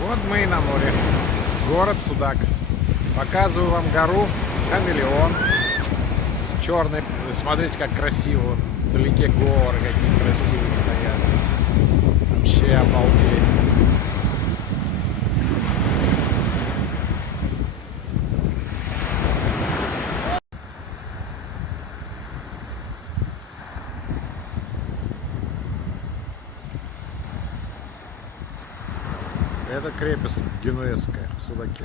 Вот мы и на море. Город Судак. Показываю вам гору Хамелеон. Черный. Смотрите, как красиво. Вдалеке горы какие красивые стоят. Вообще обалдеть. Это крепость генуэзская в Судаке.